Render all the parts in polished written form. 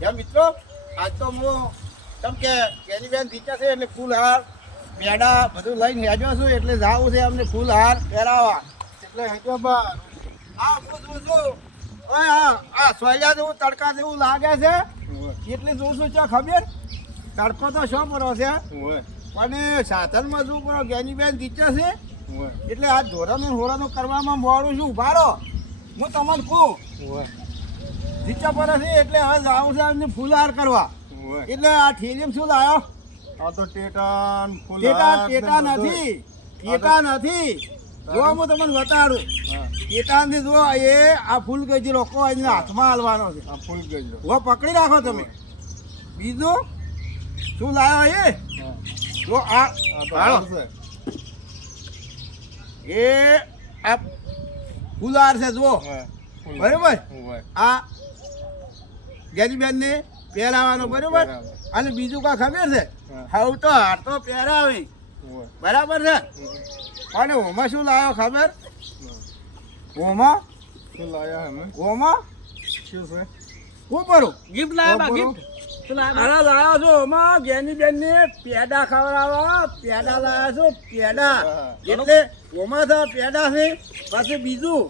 યા મિત્રો આજ તો હું તમ કે કેની બેન દીચા છે એટલે ફૂલ હાર પેડા બધું લઈને હેજો છું એટલે જાવું છે અમને ફૂલ હાર પહેરાવા એટલે હેજો બા હા હું જોઉં છું ઓય આ સોયલા જેવું તડકા જેવું લાગે છે એટલે જોઉં છું ચા ખબર તડકો તો શો પડો છે પણ સાધનમાં શું કરો ગેની બેન દીચા છે એટલે આ ધોરાનું હોરાનું કરવામાં મોડું છું ઉભા રહો હું તમને કહું દીચા પડે છે એટલે હવે જાવું છે એમને ફૂલહાર કરવા એટલે આ ઠેલીમ શું લાયો આ તો ટેટા ફૂલ ટેટા નથી જો હું તમને બતાડું ટેટા થી જો એ આ ફૂલ ગજરો કોઈ હાથમાં હાલવાનો છે આ ફૂલ ગજરો વો પકડી રાખો તમે બીજું શું લાયો એ જો આ એ આ ફૂલહાર છે જુઓ બરોબર આ ગેરીબેન ને પહેરાવાનો બરોબર અને બીજું કા ખબર છે હવે તો હાર તો પહેરાવી બરાબર છે અને ઓમાં શું લાવ્યો ખબર ઓમાં શું લાયા અમે ઓમાં શું છે ઉપર ગિફ્ટ લાયા ગિફ્ટ અરે લાવ્યો છું ઓમાં ગેરીબેન ને પેડા ખવડાવવા પેડા લાવ્યા છું પેડા એટલે ઓમાં તો પેડા છે પછી બીજું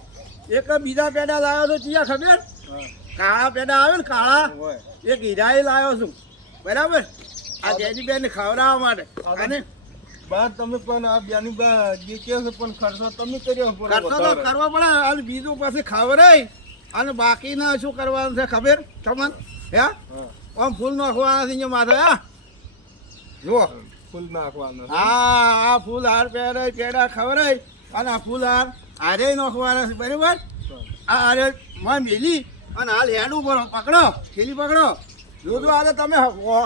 એક બીજા પેડા લાવ્યો છું ત્યાં ખબર કાળા પેડા આવે ને કાળા એક હીરાએ લાવ્યો છું બરાબર આ ગેરીબેન ને ખવડાવવા માટે અને બાદ તમે પણ આ બેની જે કે છે પણ ખર્ચો તમે કર્યો ખર્ચો તો કરવો પડે અને બીજું પછી ખવડાય અને બાકીના શું કરવાનું છે ખબર તમને હે આમ ફૂલ નાખવાના છે અહીંયા માથે હા જુઓ ફૂલ નાખવાનું આ ફૂલ હાર પહેરાય પેડા ખવડાય અને આ ફૂલ હાર હારે નાખવાના છે બરાબર આ હારે માં મેલી અને હાલ હેડું પડો પકડો થેલી પકડો જોજો આજે તમે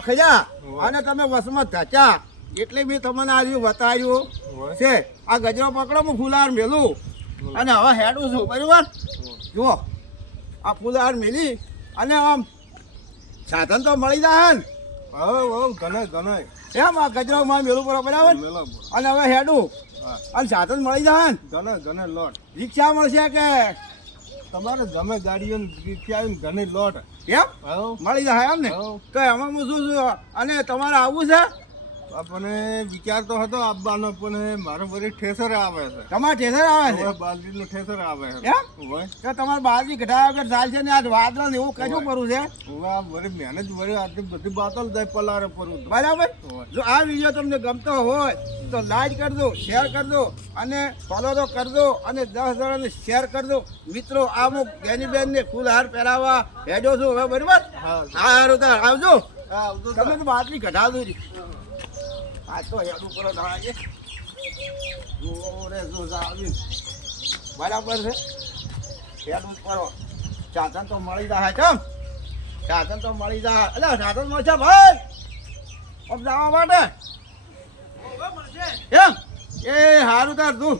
ખજા અને તમે વસમાં ધચા એટલે મેં તમને આજે બતાવ્યું છે આ ગજરો પકડો હું ફૂલહાર મેલું અને હવે હેડું છું બરાબર જુઓ આ ફૂલહાર મેલી અને આમ સાધન તો મળી જાય ને ગણાય ગણાય એમ આ ગજરો માં મેલું પડો બરાબર અને હવે હેડું અને સાધન મળી જાય ને ગણાય ગણાય લોટ રિક્ષા મળશે કે તમારે ગમે ગાડીઓ રિક્ષા આવીને ઘણી લોટ એમ મળી જાય એમ ને તો એમાં હું શું છું અને તમારે આવવું છે આપણને વિચાર તો હતો આવવાનો પણ મારો બધી ઠેસર આવે છે તમારે ઠેસર આવે છે બાલદીનું ઠેસર આવે છે એમ તો તમારે બાલદી ઘટાયા વગર ચાલશે ને આજ વાદળ ને એવું કશું કરવું છે બધી મહેનત બધી આટલી બધી બાતલ જાય પલારે પરવું બરાબર જો આ વિડીયો તમને ગમતો હોય તો લાઈક કરજો શેર કરજો અને ફોલો તો કરજો અને 10 જણાને શેર કરજો મિત્રો આ હું ગેનીબેન ને ફૂલહાર પહેરાવવા હેડો છું હવે બરાબર હા સારું તાર આવજો તમે તો બાદલી ઘટાડો આ તો હેડું કરો આજે જોરે જો આવી બરાબર છે હેડું કરો સાધન તો મળી જાય ચમ સાધન તો મળી જાય એટલે સાધન મળશે ભાઈ આમ જવા માટે એમ એ સારું તાર તું